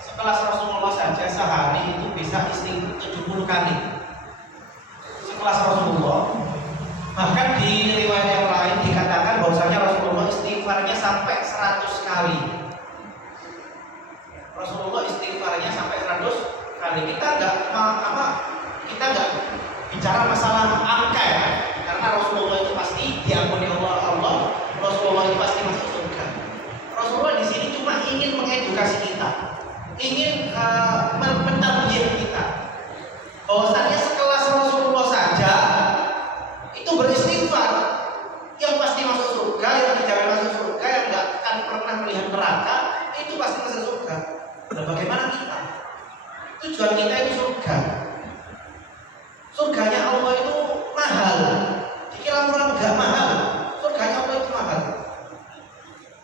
sekelas Rasulullah saja sehari itu bisa istighfar 70 kali. Sekelas Rasulullah. Bahkan di riwayat yang lain dikatakan bahwasanya Rasulullah istighfarnya sampai 100 kali. Rasulullah istighfarnya sampai 100 kali. Kita nggak bicara masalah angka ya, karena Rasulullah itu pasti diampuni Allah. Rasulullah itu pasti masuk surga. Rasulullah di sini cuma ingin mengedukasi kita, ingin mentarbiyah kita, bahwasanya sekelas Rasulullah saja itu beristighfar, yang pasti masuk surga, yang dijamin masuk surga, yang nggak akan pernah melihat neraka, itu pasti masuk surga. Dan bagaimana kita? Tujuan kita itu surga. Surganya Allah itu mahal. Dikira orang nggak mahal. Surganya Allah itu mahal.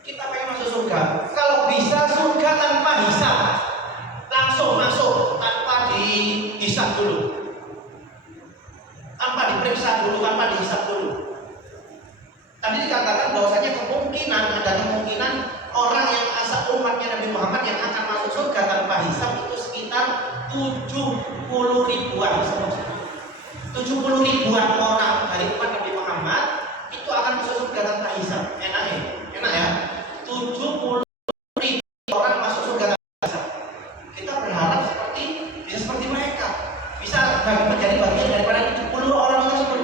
Kita pengen masuk surga. Kalau bisa surga tanpa hisab, langsung masuk tanpa dihisab dulu, tanpa diperiksa dulu, tanpa dihisab dulu. Tadi dikatakan bahwasanya ada kemungkinan orang yang asal umatnya Nabi Muhammad yang akan masuk surga tanpa hisab itu sekitar 70 ribuan. 70 ribuan orang dari umat Nabi Muhammad itu akan masuk surga tanpa hisab. Enak ya? 70 ribu orang masuk surga tanpa hisab. Kita berharap bisa seperti mereka, bisa menjadi bagian daripada 70 orang tersebut.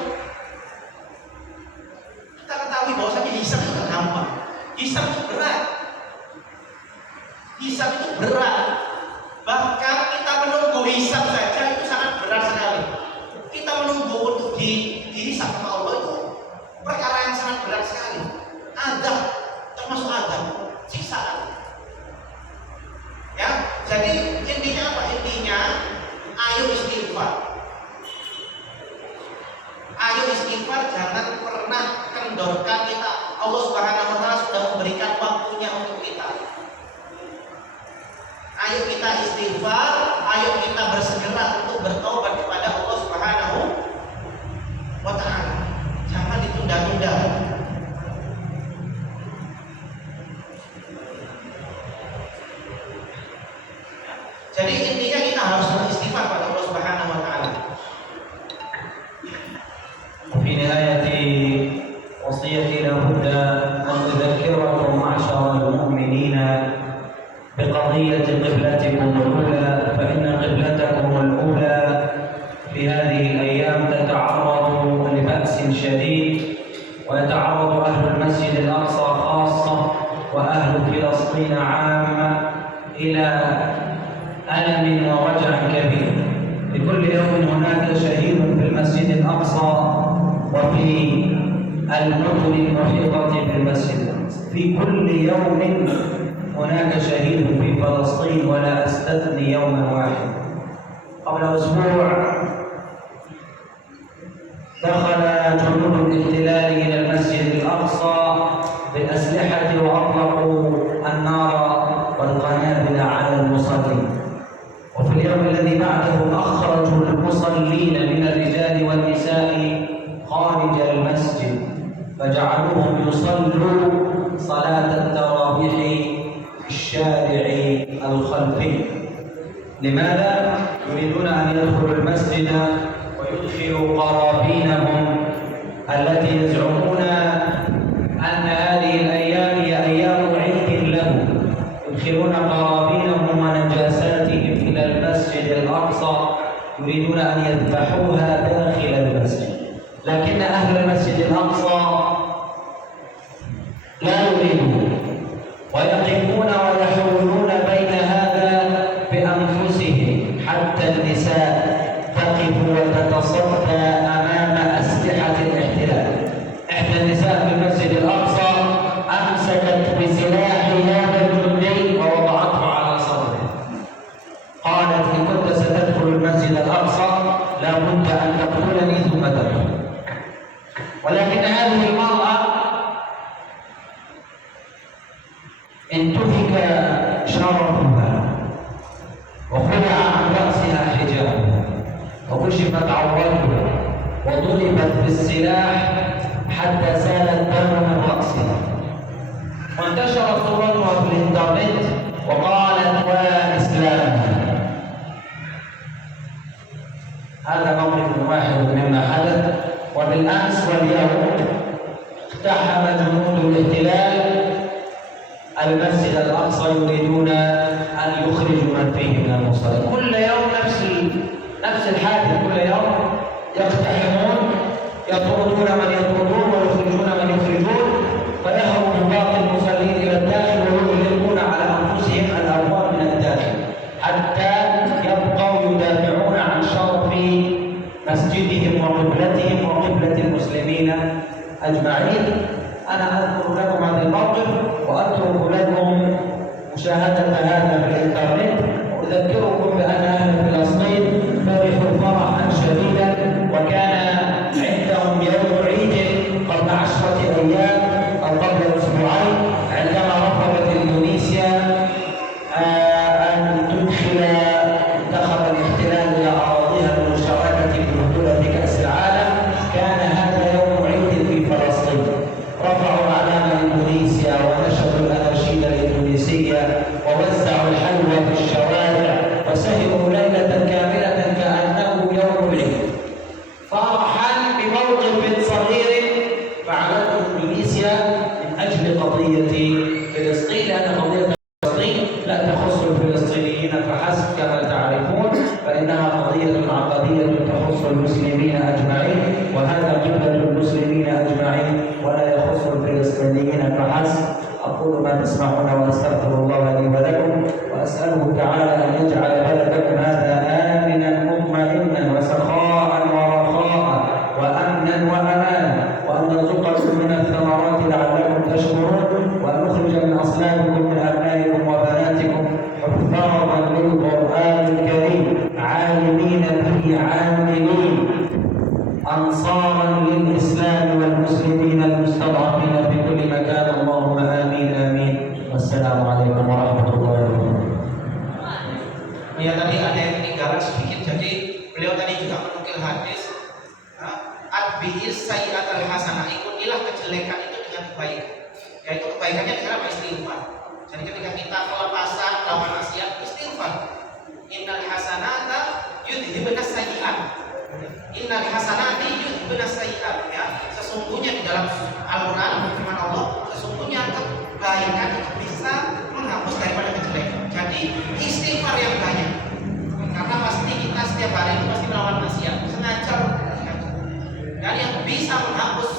Kita ketahui bahwasanya hisab itu gampang. Hisab itu berat. Hisab itu berat. Bahkan kita menunggu hisab saja itu sangat berat sekali. Kita menunggu untuk dihisab sama Allah itu perkara yang sangat berat sekali. Azab, termasuk azab, siksaan. Ya, jadi intinya apa? Intinya ayo istighfar. Ayo istighfar, jangan pernah kendorkan kita. Allah Subhanahu wa taala sudah memberikan waktunya untuk kita. Ayo kita istighfar, ayo kita bersegera untuk bertobat kepada Allah Subhanahu wa taala. Jangan ditunda-tunda. Jadi intinya kita harus beristighfar kepada Allah Subhanahu wa taala. Fi nihayati wasiyati labudda an udzakkirakum ma'syara al-mu'minina بقضية قبلتكم الأولى فإن قبلتكم الأولى في هذه الأيام تتعرض لبأس شديد، ويتعرض أهل المسجد الأقصى خاصة وأهل فلسطين عامة إلى ألم ووجع كبير. لكل يوم هناك شهيد في المسجد الأقصى وفي المدن المحيطة بالمسجد الأقصى. في كل يوم هناك شهيد في فلسطين ولا أستثني يوما واحدا. قبل أسبوع دخل جنود الاحتلال إلى المسجد الأقصى بالأسلحة وأطلقوا النار والقنابل على المصلين. وفي اليوم الذي بعده أخرجوا المصلين من الرجال والنساء خارج المسجد فجعلوهم يصلوا صلاة التراويح الشارع الخلفي. لماذا؟ يريدون أن يدخلوا المسجد ويدخلوا قرابينهم التي يزعمون أن هذه الأيام هي أيام عيد لهم. يدخلون قرابينهم ونجاساتهم إلى المسجد الأقصى، يريدون أن يذبحوها داخل المسجد. لكن أهل المسجد الأقصى لا يريدون، ويقفون ويحولون بين هذا بأنفسهم، حتى النساء تقف وتتصدى أمام أسلحة الاحتلال. إحدى النساء في المسجد الأقصى أمسكت بسلاح هذا الجندي ووضعته على صدره. قالت: إن كنت ستدخل المسجد الأقصى لا بد أن تقتلني ثم تدخل. ولكن هذه المرأة انتهك شرفها وخلع عن رأسها حجابها وكشفت عورتها وضربت بالسلاح حتى سال الدم من رأسها، وانتشرت صورتها في الإنترنت وقالت: وإسلام وقبلتهم وقبلة المسلمين أجمعين. أنا أذكر لكم هذا الموقف وأترك لكم مشاهدة هذا في الإنترنت، وأذكركم بأن أهل فلسطين فرحوا فرحا شديدا، وكان عندهم يوم عيد قبل 10 أيام أو قبل أسبوعين عندما رفضت إندونيسيا أن دخل الاحتلال إلى أراضيها للمشاركة في بطولة كأس العالم. كان هذا يوم عيد في فلسطين، رفعوا أعلام إندونيسيا ونشروا الأناشيد الإندونيسية ووزعوا الحلوى في الشوارع وسهروا ليلة كاملة كأنه يوم العيد، فرحا بموقف صغير فعلته إندونيسيا من أجل قضية فلسطين، لأن قضية فلسطين لا تخص الفلسطينيين فحسب كما تعرفون، فإنها قضية عقدية تخص المسلمين أجمعين، وهذا قبلة المسلمين أجمعين ولا يخص الفلسطينيين فحسب. أقول ما تسمعون وأستغفر الله لي ولكم، وأسأله تعالى أن يجعل بلدكم هذا آمنا مطمئنا وسخاء ورخاء وأمنا وأمانا، وأن يرزقكم من الثمرات لعلكم تشكرون، وأن يخرج من أصلابكم من أبنائكم وبناتكم حفاظا للقرآن الكريم عالمين به عاملين، أنصارا للإسلام والمسلمين المستضعفين في كل مكان. اللهم آمين آمين. والسلام عليكم ورحمة الله وبركاته. Ya tadi ada yang ketinggalan sedikit, jadi beliau tadi juga menukil hadis Adbi'is sayyi'at al-hasanah, ikutilah kejelekan itu dengan kebaikan, yaitu kebaikannya dengan istighfar. Jadi ketika kita kelepasan lawan maksiat, istighfar. Innal hasanata yudhibunas sayyi'at. Innal hasanati yudhibunas sayyi'at. Ya, sesungguhnya di dalam Al-Qur'an firman Allah, sesungguhnya kebaikan itu bisa menghapus daripada kejelekan. Jadi istighfar yang banyak. Karena pasti kita setiap hari itu pasti melawan maksiat, sengaja. Dan yang bisa menghapus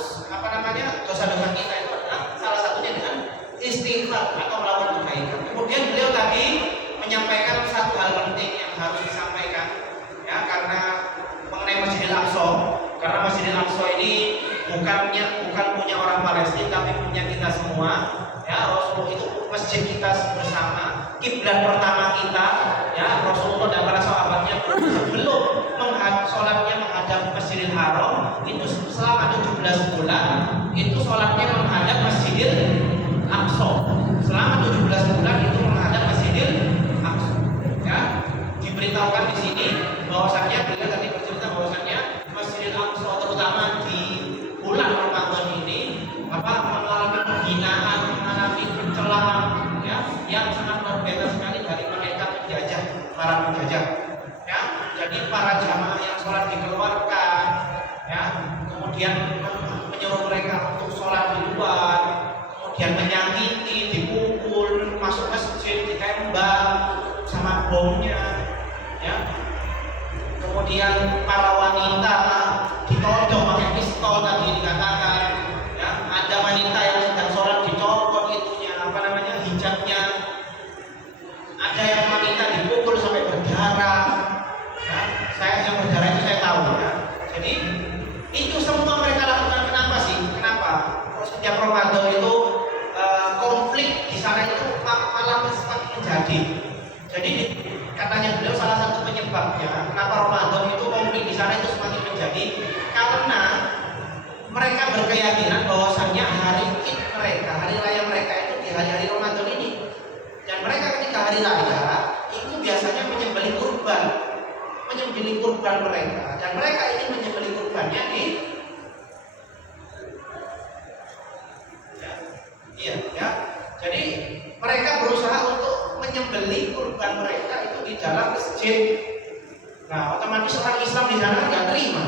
dosa-dosa kita itu adalah salah satunya dengan istighfar atau melawan kebaikan. Kemudian beliau tadi menyampaikan satu hal penting yang harus disampaikan, ya, karena mengenai Masjidil Aqsa. Karena Masjidil Aqsa ini bukan punya orang Palestina, tapi punya kita semua. Ya, Rasulullah itu masjid kita bersama, kiblat pertama kita. Ya, Rasulullah dan para sahabatnya sebelum sholatnya menghadap Masjidil Haram itu selama 17 bulan itu sholatnya menghadap Masjidil Aqsa. Selama 17 bulan itu menghadap Masjidil Aqsa. Ya, diberitahukan di sini bahwasannya beliau tadi bercerita bahwasannya Masjidil Aqsa terutama di bulan Ramadan ini mengalami penghinaan, mengalami pencelaan, ya, yang sangat luar biasa sekali dari mereka para penjajah. Ya, jadi para jamaah yang sholat dikeluarkan, ya, kemudian menyuruh mereka untuk sholat di luar, kemudian menyakiti, dipukul, masuk masjid, ditembak sama bomnya, ya. Kemudian para wanita ditodong pakai pistol tadi dikatakan, ya. Ada wanita yang sedang sholat dicopot hijabnya, ada yang wanita dipukul sampai berdarah, ya. Yang berdarah itu saya tahu, ya. Jadi itu semua mereka lakukan. Kenapa sih? Kenapa? Setiap Ramadan itu konflik di sana itu malah semakin menjadi. Jadi katanya beliau salah satu penyebabnya kenapa Ramadan itu konflik di sana itu semakin menjadi karena mereka berkeyakinan bahwasannya hari Id mereka, hari raya mereka itu di hari-hari Ramadan ini. Dan mereka ketika hari raya itu biasanya menyembelih kurban mereka, dan mereka ingin menyembelih kurbannya di ya. Jadi mereka berusaha untuk menyembelih kurban mereka itu di dalam masjid. Nah, otomatis orang Islam di sana nggak terima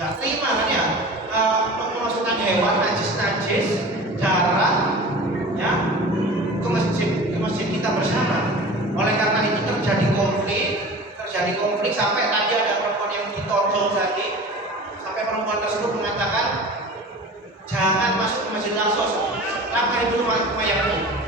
kan, ya, memasukkan hewan najis darah, ya, ke masjid kita bersama. Oleh karena itu terjadi konflik sampai tadi ada perempuan yang ditodong tadi, sampai perempuan tersebut mengatakan jangan masuk ke Masjid Al-Aqsa, langkahi dulu mayatmu.